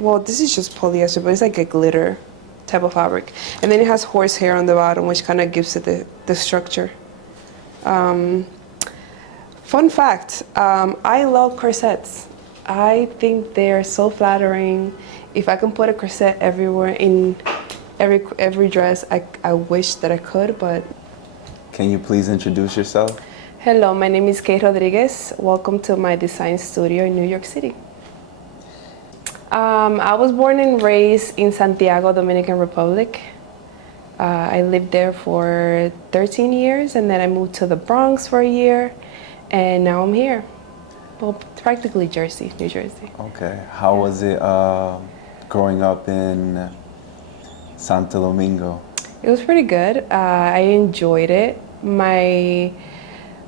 well, this is just polyester, but it's like a glitter type of fabric. And then it has horsehair on the bottom, which kind of gives it the structure. Fun fact, I love corsets. I think they're so flattering. If I can put a corset everywhere in every dress, I wish that I could, but... Can you please introduce yourself? Hello, my name is Kate Rodriguez. Welcome to my design studio in New York City. I was born and raised in Santiago, Dominican Republic. I lived there for 13 years, and then I moved to the Bronx for a year, and now I'm here. Well, practically Jersey, New Jersey. Okay. How was it growing up in Santo Domingo? It was pretty good. I enjoyed it.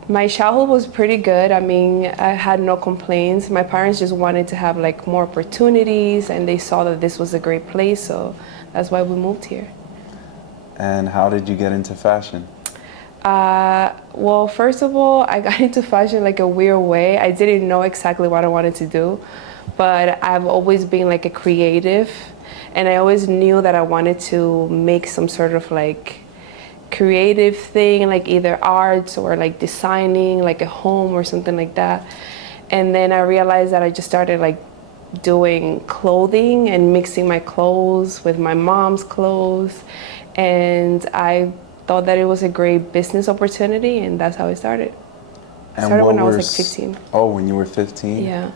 My childhood was pretty good. I mean, I had no complaints. My parents just wanted to have like more opportunities, and they saw that this was a great place, so that's why we moved here. And how did you get into fashion? Well, first of all, I got into fashion like a weird way. I didn't know exactly what I wanted to do, but I've always been like a creative, and I always knew that I wanted to make some sort of like creative thing, like either arts or like designing like a home or something like that. And then I realized that I just started like doing clothing and mixing my clothes with my mom's clothes, and I thought that it was a great business opportunity, and that's how I started. I started when I was like 15. Oh, when you were 15? Yeah.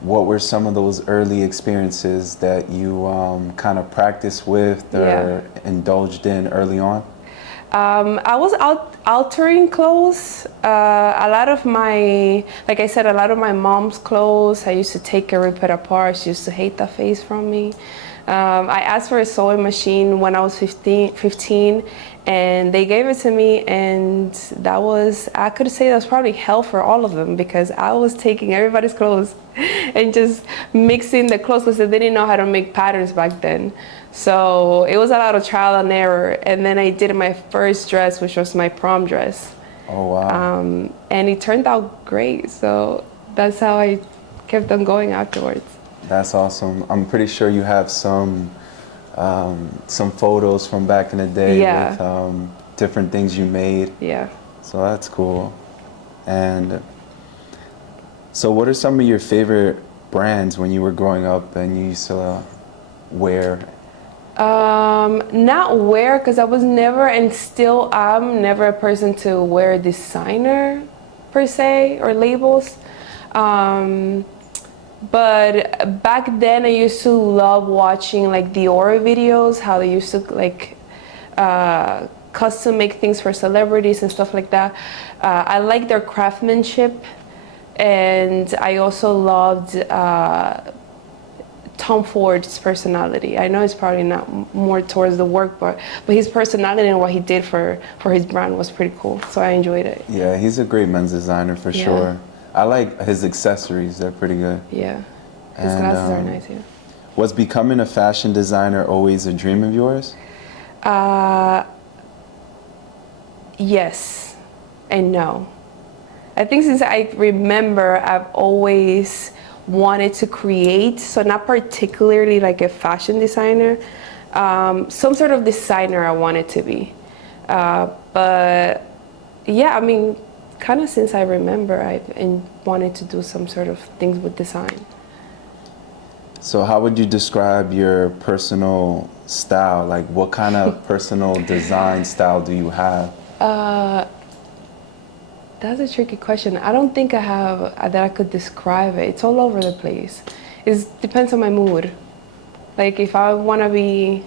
What were some of those early experiences that you kind of practiced with or indulged in early on? I was altering clothes. A lot of my, like I said, a lot of my mom's clothes, I used to take and rip it apart. She used to hate that face from me. I asked for a sewing machine when I was 15, and they gave it to me, and that was, I could say that was probably hell for all of them, because I was taking everybody's clothes and just mixing the clothes, because they didn't know how to make patterns back then. So it was a lot of trial and error, and then I did my first dress, which was my prom dress. Oh, wow. And it turned out great, so that's how I kept on going afterwards. That's awesome. I'm pretty sure you have some photos from back in the day with different things you made. Yeah. So that's cool. And so what are some of your favorite brands when you were growing up and you used to wear? Not wear, because I was never, and still I'm never a person to wear designer per se or labels. But back then I used to love watching like Dior videos, how they used to like custom make things for celebrities and stuff like that. I like their craftsmanship, and I also loved Tom Ford's personality. I know it's probably not more towards the work, but his personality and what he did for his brand was pretty cool, so I enjoyed it. Yeah, he's a great men's designer for sure. I like his accessories, they're pretty good. Yeah, his glasses are nice, yeah. Was becoming a fashion designer always a dream of yours? Yes and no. I think since I remember, I've always wanted to create, so not particularly like a fashion designer, some sort of designer I wanted to be. But yeah, I mean, kind of since I remember, I wanted to do some sort of things with design. So how would you describe your personal style? Like what kind of personal design style do you have? That's a tricky question. I don't think I have that I could describe it. It's all over the place. It depends on my mood. Like if I want to be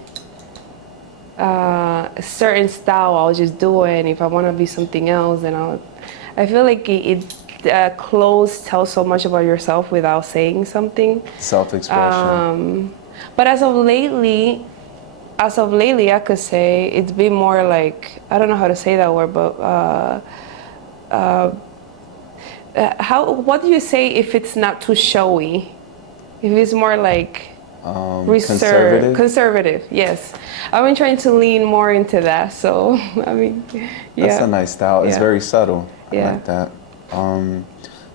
a certain style, I'll just do it. And if I want to be something else, then I feel like clothes tell so much about yourself without saying something. Self-expression. But as of lately, I could say it's been more like, I don't know how to say that word, but what do you say if it's not too showy? If it's more like reserved, conservative, yes. I've been trying to lean more into that, so I mean, yeah. That's a nice style. It's very subtle. Yeah. I like that.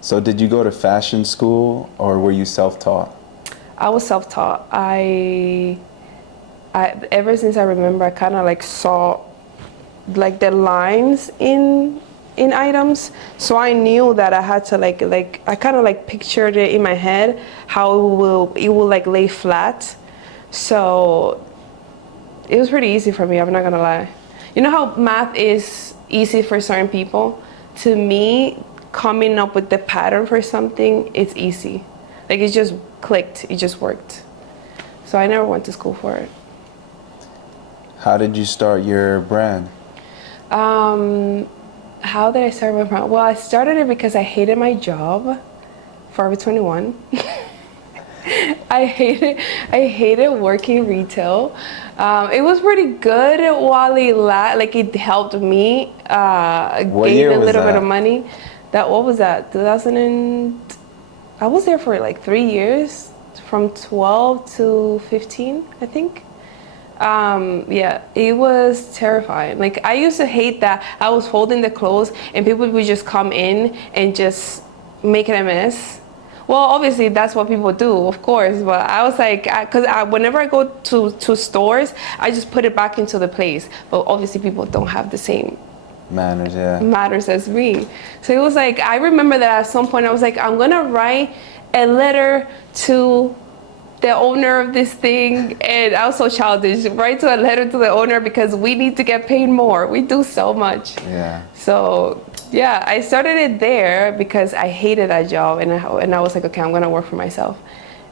So did you go to fashion school or were you self-taught? I was self-taught. I ever since I remember, I kind of like saw like the lines in items, so I knew that I had to like I kind of like pictured it in my head how it will like lay flat. So it was pretty easy for me, I'm not gonna lie. You know how math is easy for certain people? To me, coming up with the pattern for something, it's easy. Like it just clicked, it just worked. So I never went to school for it. How did you start your brand? How did I start my brand? Well, I started it because I hated my job, Forever 21. I hated working retail. It was pretty good while it helped me gain a little bit of money. What was that? 2000 and I was there for like 3 years, from 12 to 15, I think. Yeah, it was terrifying. Like I used to hate that I was folding the clothes and people would just come in and just make it a mess. Well, obviously that's what people do, of course. But I was like, whenever I go to stores, I just put it back into the place. But obviously people don't have the same manners as me. So it was like, I remember that at some point I was like, I'm gonna write a letter to the owner of this thing, and I was so childish. Write a letter to the owner because we need to get paid more. We do so much. Yeah. So yeah, I started it there because I hated that job, and I was like, okay, I'm gonna work for myself,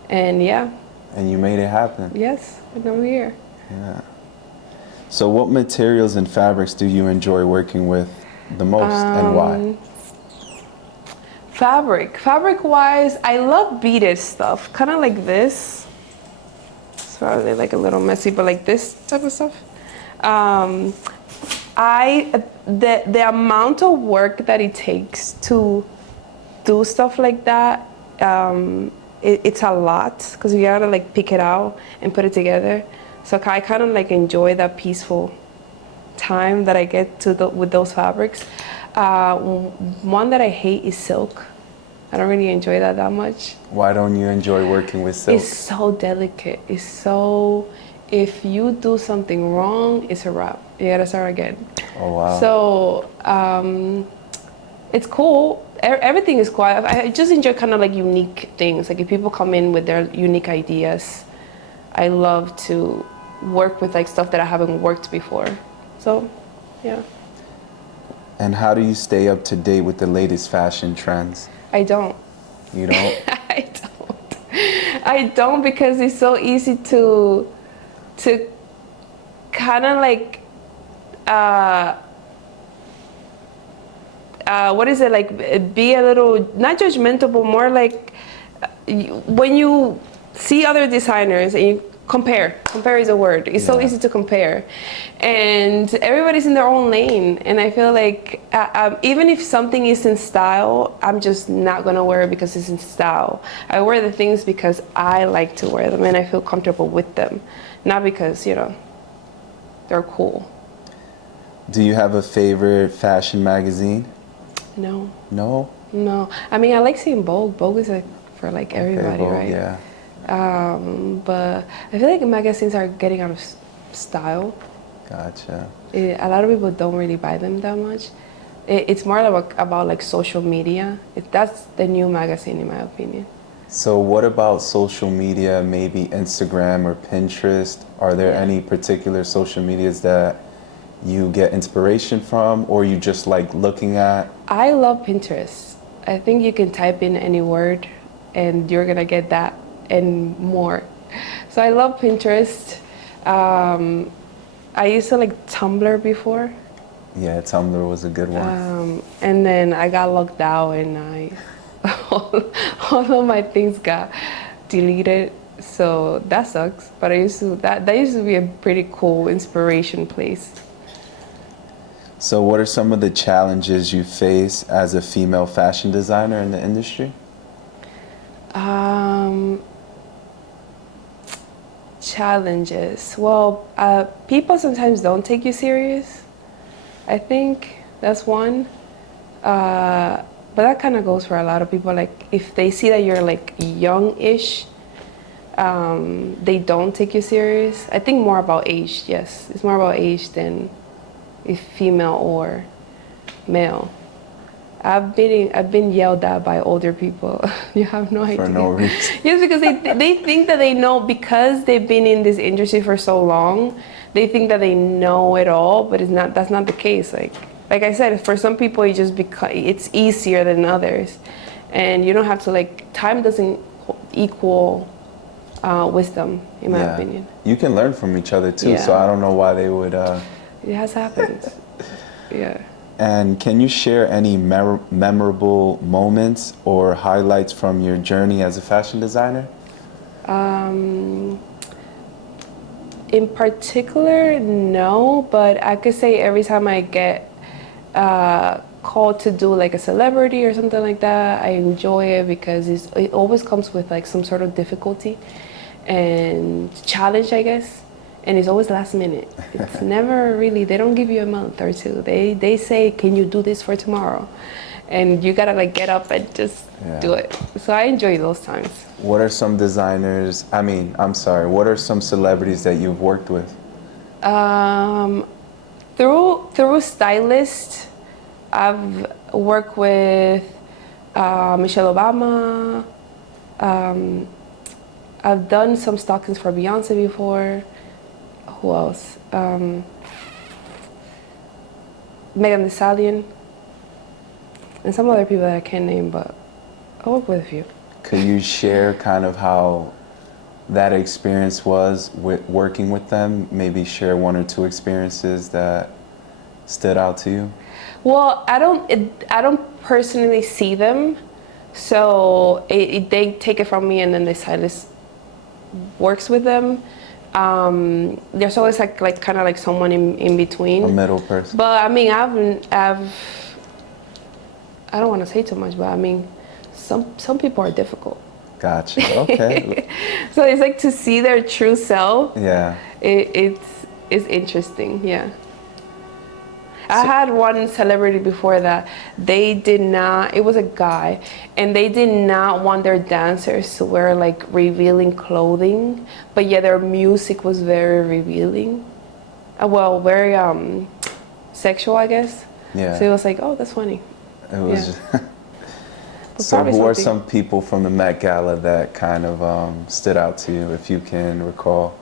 and yeah. And you made it happen. Yes, and I'm here. Yeah. So what materials and fabrics do you enjoy working with the most, and why? Fabric wise, I love beaded stuff, kind of like this. It's probably like a little messy, but like this type of stuff. The amount of work that it takes to do stuff like that, it's a lot because you gotta like pick it out and put it together. So I kind of like enjoy that peaceful time that I get with those fabrics. One that I hate is silk. I don't really enjoy that much. Why don't you enjoy working with silk? It's so delicate. If you do something wrong, it's a wrap. You gotta start again. Oh, wow. So it's cool. Everything is cool. I just enjoy kind of like unique things. Like if people come in with their unique ideas, I love to work with like stuff that I haven't worked before. So, yeah. And how do you stay up to date with the latest fashion trends? I don't. You don't? I don't because it's so easy to kind of like what is it, like be a little not judgmental but more like when you see other designers and you compare is a word. It's so easy to compare, and everybody's in their own lane, and I feel like even if something is in style, I'm just not gonna wear it because it's in style. I wear the things because I like to wear them and I feel comfortable with them, not because they're cool. Do you have a favorite fashion magazine? No. I mean, I like seeing Vogue. Vogue is like for like everybody, Vogue, right? Yeah. But I feel like magazines are getting out of style. Gotcha. A lot of people don't really buy them that much. It's more about like social media. That's the new magazine in my opinion. So what about social media, maybe Instagram or Pinterest? Are there any particular social medias that you get inspiration from or you just like looking at? I love Pinterest. I think you can type in any word and you're gonna get that and more. So I love Pinterest. I used to like Tumblr before. Yeah, Tumblr was a good one. And then I got locked out and all of my things got deleted. So that sucks. But that used to be a pretty cool inspiration place. So what are some of the challenges you face as a female fashion designer in the industry? Challenges. Well, people sometimes don't take you serious. I think that's one. But that kind of goes for a lot of people. Like if they see that you're like young-ish, they don't take you serious. I think more about age. Yes, it's more about age than if female or male. I've been yelled at by older people. You have no idea. For no reason. Yes, because they think that they know, because they've been in this industry for so long. They think that they know it all, but it's not. That's not the case. Like I said, for some people, it's easier than others, and you don't have to time doesn't equal wisdom, in my opinion. You can learn from each other too. Yeah. So I don't know why they would. It has happened. Yeah. And can you share any memorable moments or highlights from your journey as a fashion designer? In particular, no, but I could say every time I get called to do a celebrity or something like that, I enjoy it because it always comes with some sort of difficulty and challenge, I guess. And it's always last minute. It's never really, they don't give you a month or two. They say, can you do this for tomorrow? And you gotta get up and just do it. So I enjoy those times. What are some what are some celebrities that you've worked with? Through stylists, I've worked with Michelle Obama. I've done some stockings for Beyoncé before. Who else? Megan Thee Stallion. And some other people that I can't name, but I work with a few. Could you share kind of how that experience was with working with them? Maybe share one or two experiences that stood out to you? Well, I don't personally see them, so they take it from me, and then the stylist works with them. There's always kind of someone in between. A middle person. But I mean, I don't want to say too much, but I mean, some people are difficult. Gotcha. Okay. So it's to see their true self. Yeah. It's interesting. Yeah. I had one celebrity before that they did not, it was a guy, and they did not want their dancers to wear revealing clothing, but yeah, their music was very revealing. Well, very sexual, I guess. Yeah. So it was oh, that's funny. It was. Yeah. So who are some people from the Met Gala that kind of stood out to you, if you can recall?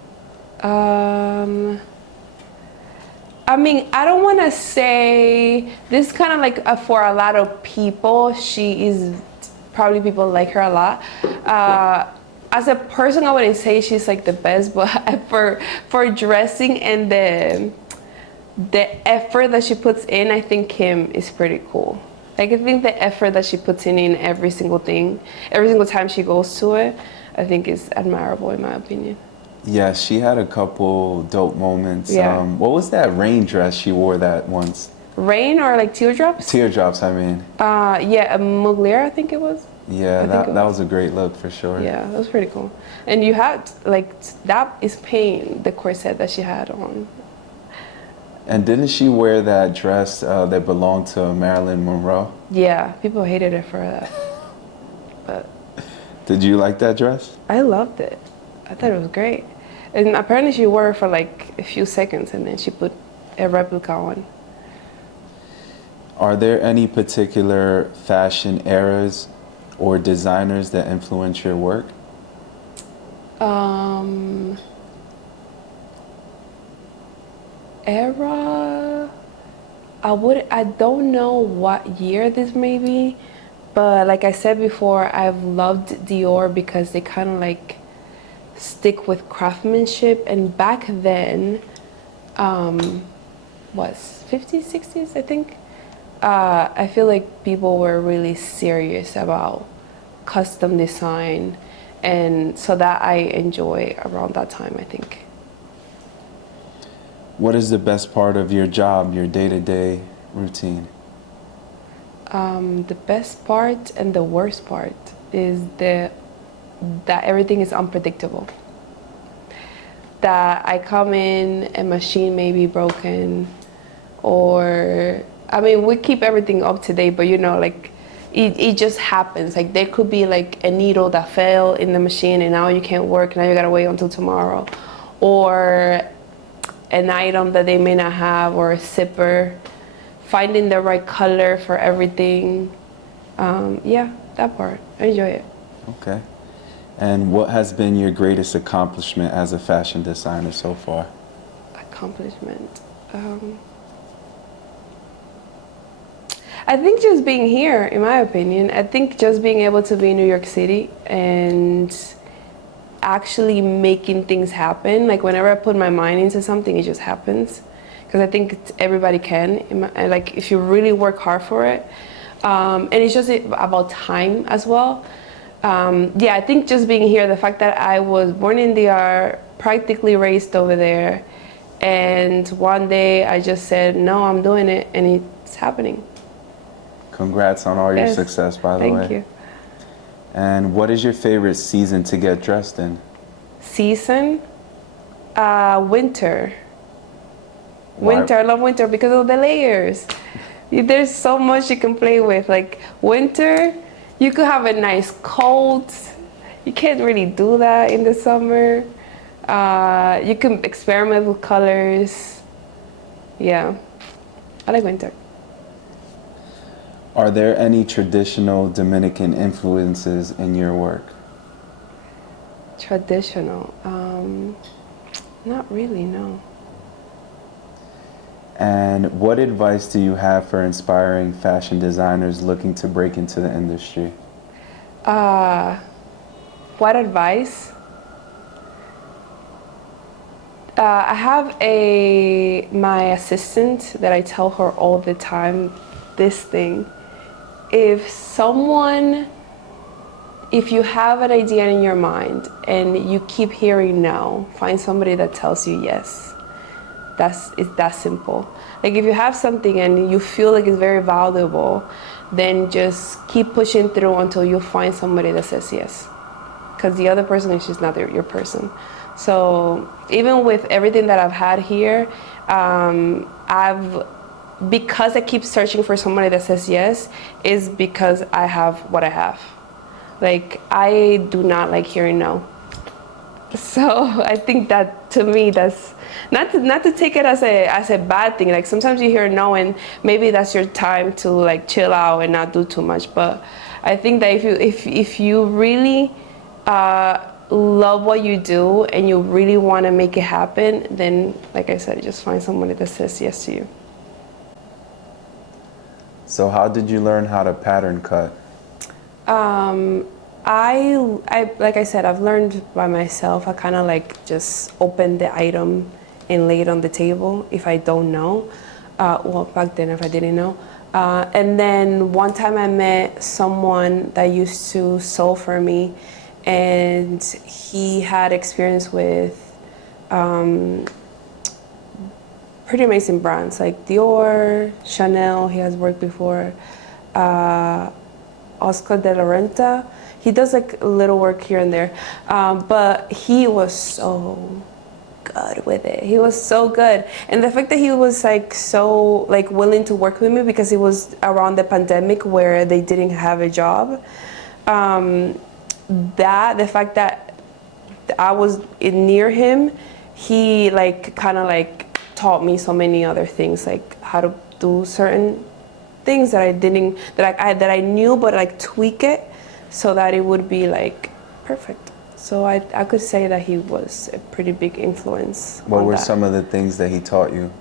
I mean, I don't want to say, this is kind of for a lot of people, she is, probably people like her a lot. As a person, I wouldn't say she's the best, but for dressing and the effort that she puts in, I think Kim is pretty cool. I think the effort that she puts in every single thing, every single time she goes to it, I think is admirable in my opinion. Yeah, she had a couple dope moments. Yeah. What was that rain dress she wore that once? Rain or teardrops? Teardrops, I mean. Yeah, a Mugler, I think it was. Yeah, that was a great look for sure. Yeah, that was pretty cool. And you had, that is pain, the corset that she had on. And didn't she wear that dress that belonged to Marilyn Monroe? Yeah, people hated her for that. But did you like that dress? I loved it. I thought it was great. And apparently she wore it for a few seconds and then she put a replica on. Are there any particular fashion eras or designers that influence your work? Era, I don't know what year this may be, but like I said before, I've loved Dior because they kind of stick with craftsmanship, and back then was 50s, 60s, I think. I feel like people were really serious about custom design, and so that I enjoy around that time, I think. What is the best part of your job, your day-to-day routine? The best part and the worst part is that everything is unpredictable. That I come in, a machine may be broken, or, I mean, we keep everything up to date, but it just happens. Like there could be like a needle that fell in the machine and now you can't work, now you gotta wait until tomorrow, or an item that they may not have, or a zipper, finding the right color for everything. Yeah, that part, I enjoy it. Okay. And what has been your greatest accomplishment as a fashion designer so far? Accomplishment. I think just being here, in my opinion, I think just being able to be in New York City and actually making things happen. Like whenever I put my mind into something, it just happens. Because I think everybody can, like if you really work hard for it. And it's just about time as well. Yeah, I think just being here, the fact that I was born in DR, practically raised over there, and one day I just said, no, I'm doing it, and it's happening. Congrats on all your Yes. success, by the way. Thank you. And what is your favorite season to get dressed in? Season? Winter. Why? Winter, I love winter because of the layers. There's so much you can play with. Like winter, you could have a nice coat. You can't really do that in the summer. You can experiment with colors. Yeah, I like winter. Are there any traditional Dominican influences in your work? Traditional? Not really, no. And what advice do you have for inspiring fashion designers looking to break into the industry? What advice? I have my assistant that I tell her all the time this thing. If you have an idea in your mind and you keep hearing no, find somebody that tells you yes. It's that simple. Like if you have something and you feel like it's very valuable, then just keep pushing through until you find somebody that says yes. Because the other person is just not your person. So even with everything that I've had here, because I keep searching for somebody that says yes, is because I have what I have. Like I do not like hearing no. So I think that to me that's not to take it as a bad thing. Like sometimes you hear no and maybe that's your time to like chill out and not do too much. But I think that if you really love what you do and you really want to make it happen, then like I said, just find somebody that says yes to you. So how did you learn how to pattern cut? I like I said, I've learned by myself. I kind of like just open the item and lay it on the table if I don't know. Well, back then if I didn't know. And then one time I met someone that used to sew for me, and he had experience with pretty amazing brands like Dior, Chanel. He has worked before. Oscar de la Renta. He does like little work here and there, but he was so good with it. He was so good, and the fact that he was like so like willing to work with me because it was around the pandemic where they didn't have a job. The fact that I was near him, he like kind of like taught me so many other things, like how to do certain things that I knew, but like tweak it so that it would be like perfect. So I could say that he was a pretty big influence. What were some of the things that he taught you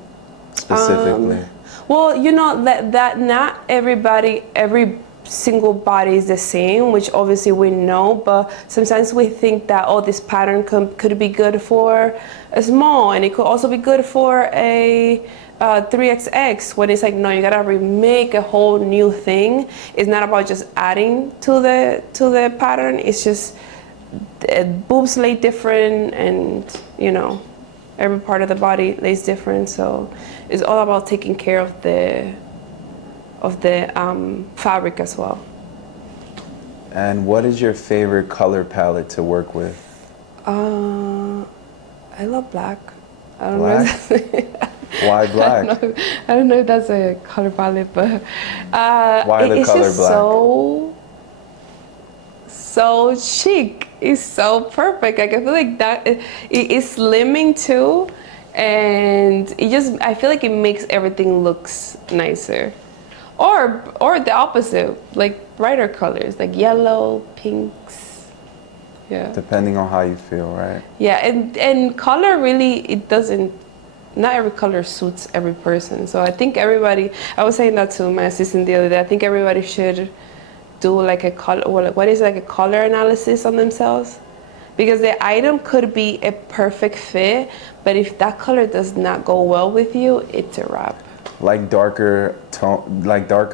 specifically? Well, you know that not every single body is the same, which obviously we know, but sometimes we think that this pattern could be good for a small, and it could also be good for a 3XX, when it's like, no, you gotta remake a whole new thing. It's not about just adding to the pattern. It's just boobs lay different, and you know, every part of the body lays different. So it's all about taking care of the fabric as well. And what is your favorite color palette to work with? I love black. I don't Black? know. Why black? I don't know if that's a color palette, but Why the it's color just black? so chic. It's so perfect. Like I feel like that it's slimming too, and I feel like it makes everything looks nicer. Or the opposite, like brighter colors, like yellow, pinks. Yeah. Depending on how you feel, right? Yeah, and color really, it doesn't, not every color suits every person. So I think everybody, I was saying that to my assistant the other day, I think everybody should do like a color, what is like a color analysis on themselves? Because the item could be a perfect fit, but if that color does not go well with you, it's a wrap. Like darker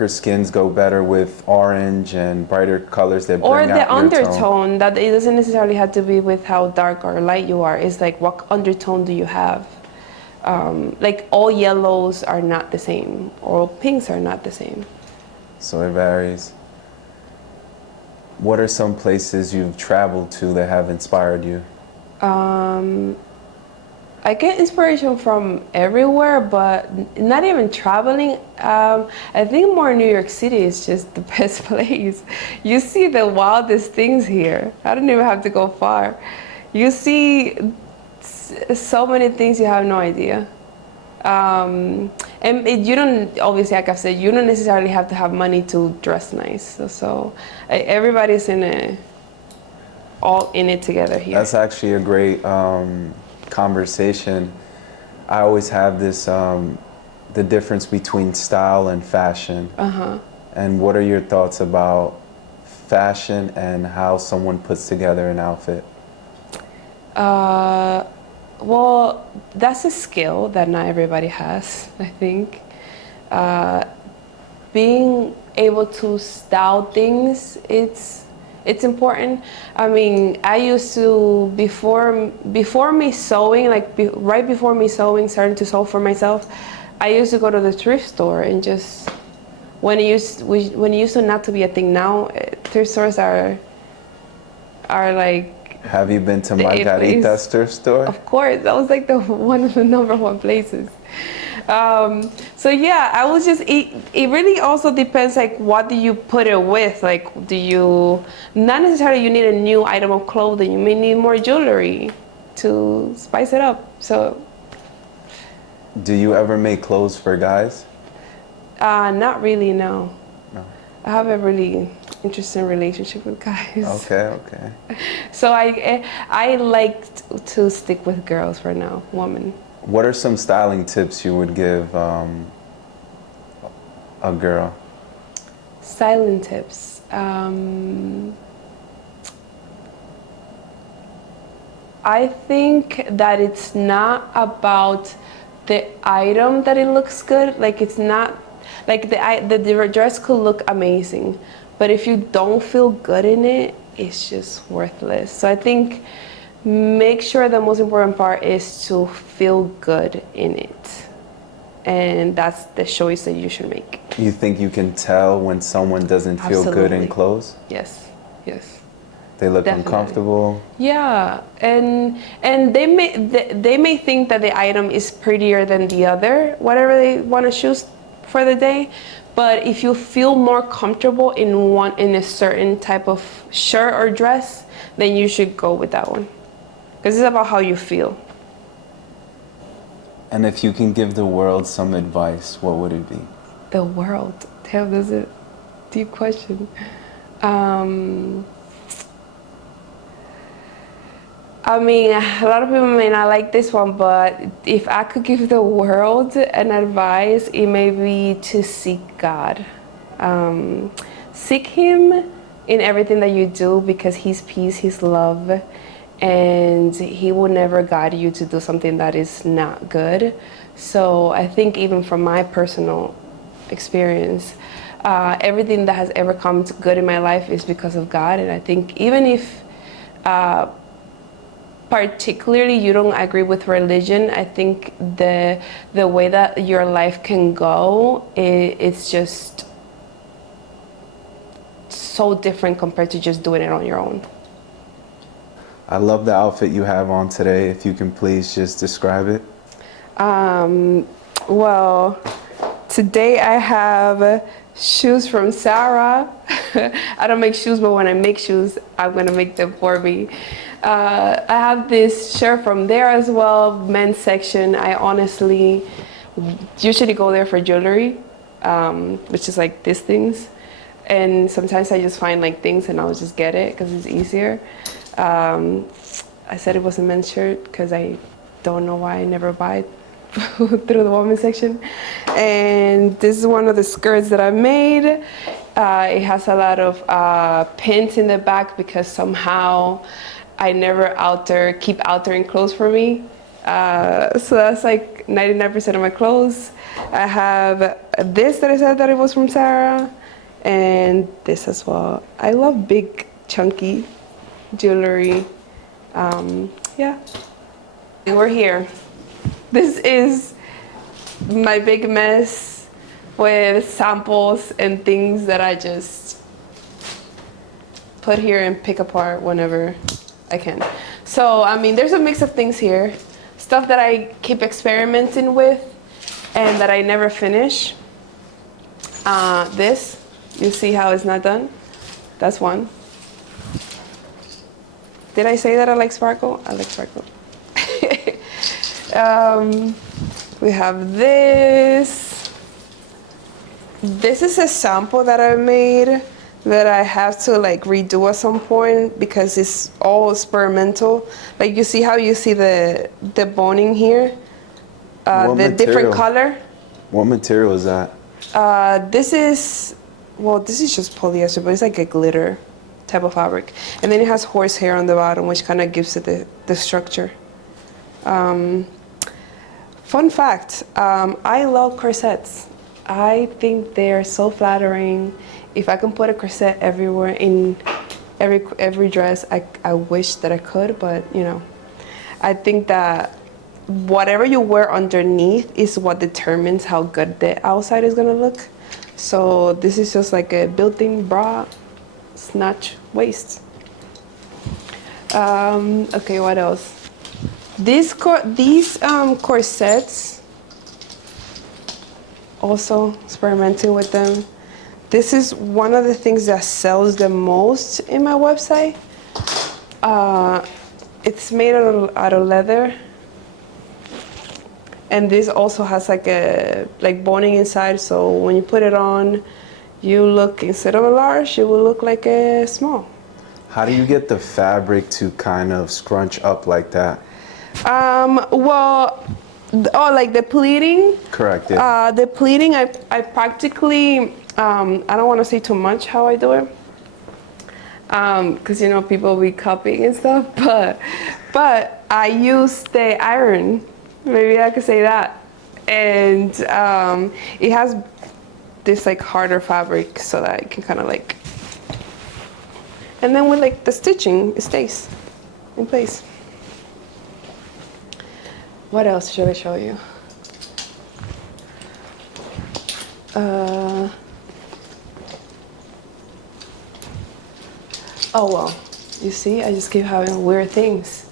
skins go better with orange, and brighter colors that bring Or out the your tone. undertone, that it doesn't necessarily have to be with how dark or light you are. It's like, what undertone do you have? Like all yellows are not the same, or pinks are not the same. So it varies. What are some places you've traveled to that have inspired you? I get inspiration from everywhere, but not even traveling. I think more New York City is just the best place. You see the wildest things here. I don't even have to go far. You see so many things you have no idea. You don't, obviously, like I've said, you don't necessarily have to have money to dress nice. So everybody's all in it together here. That's actually a great conversation. I always have this, the difference between style and fashion. And what are your thoughts about fashion and how someone puts together an outfit? Well, that's a skill that not everybody has, I think. Being able to style things, it's important. I mean, I used to, before me sewing, right before me sewing, starting to sew for myself, I used to go to the thrift store and just, when it used to not to be a thing, now thrift stores are like, Have you been to Margarita's thrift store? of course, that was like one of the #1 places. So yeah, I was just, it really also depends, like what do you put it with? Like, not necessarily you need a new item of clothing, you may need more jewelry to spice it up. So. Do you ever make clothes for guys? Not really, no. No. I have a really interesting relationship with guys. Okay. So I like to stick with girls for now, women. What are some styling tips you would give a girl? Styling tips. I think that it's not about the item that it looks good. Like, it's not like the dress could look amazing, but if you don't feel good in it, it's just worthless. So I think make sure the most important part is to feel good in it, and that's the choice that you should make. You think you can tell when someone doesn't feel good in Absolutely. clothes? Yes. They look Definitely. uncomfortable. Yeah, and they may think that the item is prettier than the other, whatever they want to choose for the day. But if you feel more comfortable in a certain type of shirt or dress, then you should go with that one, because it's about how you feel. And if you can give the world some advice, what would it be? The world, damn, that's a deep question. I mean, a lot of people may not like this one, but if I could give the world an advice, it may be to seek God. Seek Him in everything that you do, because He's peace, He's love, and He will never guide you to do something that is not good. So I think even from my personal experience, everything that has ever come good in my life is because of God. And I think even if particularly you don't agree with religion, I think the way that your life can go, it's just so different compared to just doing it on your own. I love the outfit you have on today. If you can please just describe it. Well, today I have shoes from Sarah. I don't make shoes, but when I make shoes, I'm gonna make them for me. I have this shirt from there as well, men's section. I honestly usually go there for jewelry, which is like these things. And sometimes I just find like things and I'll just get it because it's easier. I said it was a men's shirt because I don't know why I never buy it through the women's section. And this is one of the skirts that I made. It has a lot of pins in the back because somehow I never keep altering clothes for me. So that's like 99% of my clothes. I have this that I said that it was from Sarah, and this as well. I love big, chunky jewelry. Yeah, we're here. This is my big mess with samples and things that I just put here and pick apart whenever I can. So, I mean, there's a mix of things here. Stuff that I keep experimenting with and that I never finish. This, you see how it's not done? That's one. Did I say that I like sparkle? I like sparkle. We have this. This is a sample that I made that I have to like redo at some point because it's all experimental. Like you see how you see the boning here? The different color. What material is that? This is just polyester, but it's like a glitter type of fabric. And then it has horsehair on the bottom, which kind of gives it the structure. Fun fact, I love corsets. I think they're so flattering. If I can put a corset everywhere in every dress, I wish that I could, but you know, I think that whatever you wear underneath is what determines how good the outside is gonna look. So this is just like a built-in bra, snatch waist. Okay, what else? These corsets, also experimenting with them. This is one of the things that sells the most in my website. It's made out of leather. And this also has like boning inside, so when you put it on, you look, instead of a large, you will look like a small. How do you get the fabric to kind of scrunch up like that? Like the pleating? Correct, yeah. The pleating, I practically, I don't want to say too much how I do it, because you know people be copying and stuff, but I use the iron, maybe I could say that, and it has this like harder fabric so that it can kind of like, and then with like the stitching, it stays in place. What else should I show you? Oh well, you see, I just keep having weird things.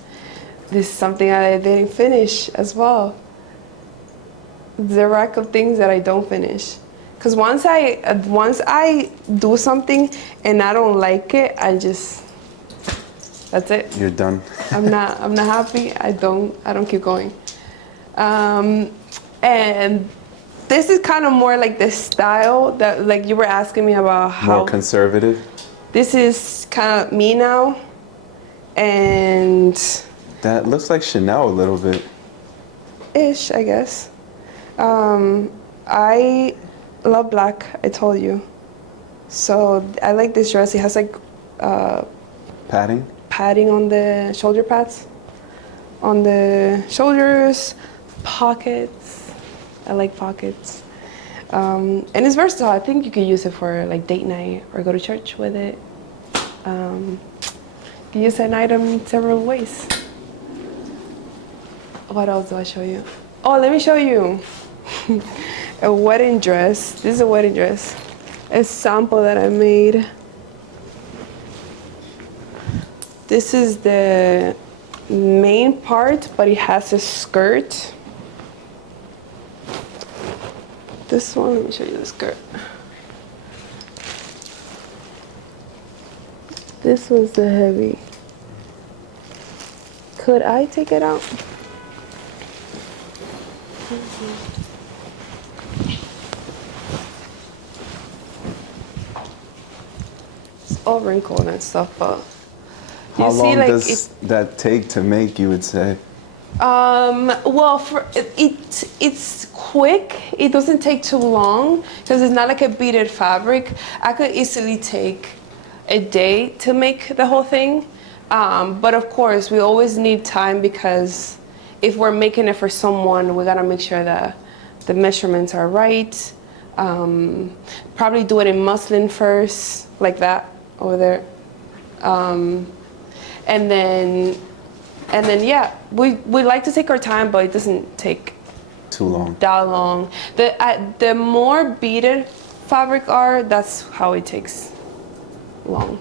This is something I didn't finish as well. The rack of things that I don't finish. Because once I do something and I don't like it, that's it. You're done. I'm not happy. I don't keep going. And this is kind of more like the style that, like you were asking me about how. More conservative? This is kind of me now. And. That looks like Chanel a little bit. Ish, I guess. I love black, I told you. So I like this dress. It has like padding on the shoulder pads, on the shoulders, pockets. I like pockets. And it's versatile. I think you could use it for like date night or go to church with it. You can use an item in several ways. What else do I show you? Oh, let me show you a wedding dress. This is a wedding dress. A sample that I made. This is the main part, but it has a skirt. This one, let me show you the skirt. This was the heavy. Could I take it out? It's all wrinkled and stuff, but How long does that take to make, you would say? Well, it's quick. It doesn't take too long because it's not like a beaded fabric. I could easily take a day to make the whole thing. But of course, we always need time because if we're making it for someone, we gotta make sure that the measurements are right. Probably do it in muslin first, like that over there. And then yeah, we like to take our time, but it doesn't take too long. That long. The more beaded fabric are, that's how it takes long.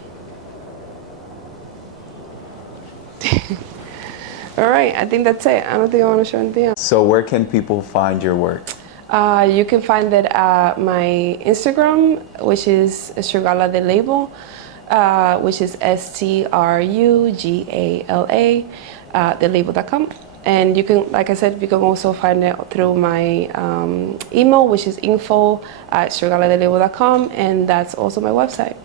All right, I think that's it. I don't think I want to show anything else. So where can people find your work? You can find it at my Instagram, which is STRUGALA the label, which is STRUGALA, thelabel.com. And you can, like I said, you can also find it through my email, which is info@strugalathelabel.com, and that's also my website.